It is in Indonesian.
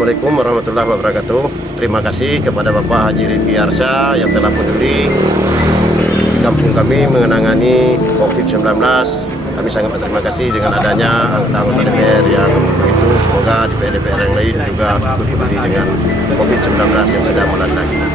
Assalamualaikum warahmatullahi wabarakatuh. Terima kasih kepada Bapak Haji Ridki Arsha yang telah peduli di kampung kami mengenangani COVID-19. Kami sangat berterima kasih dengan adanya anggota DPR yang begitu. Semoga DPR-DPR yang lain juga ikut peduli dengan COVID-19 yang sedang melanda kita.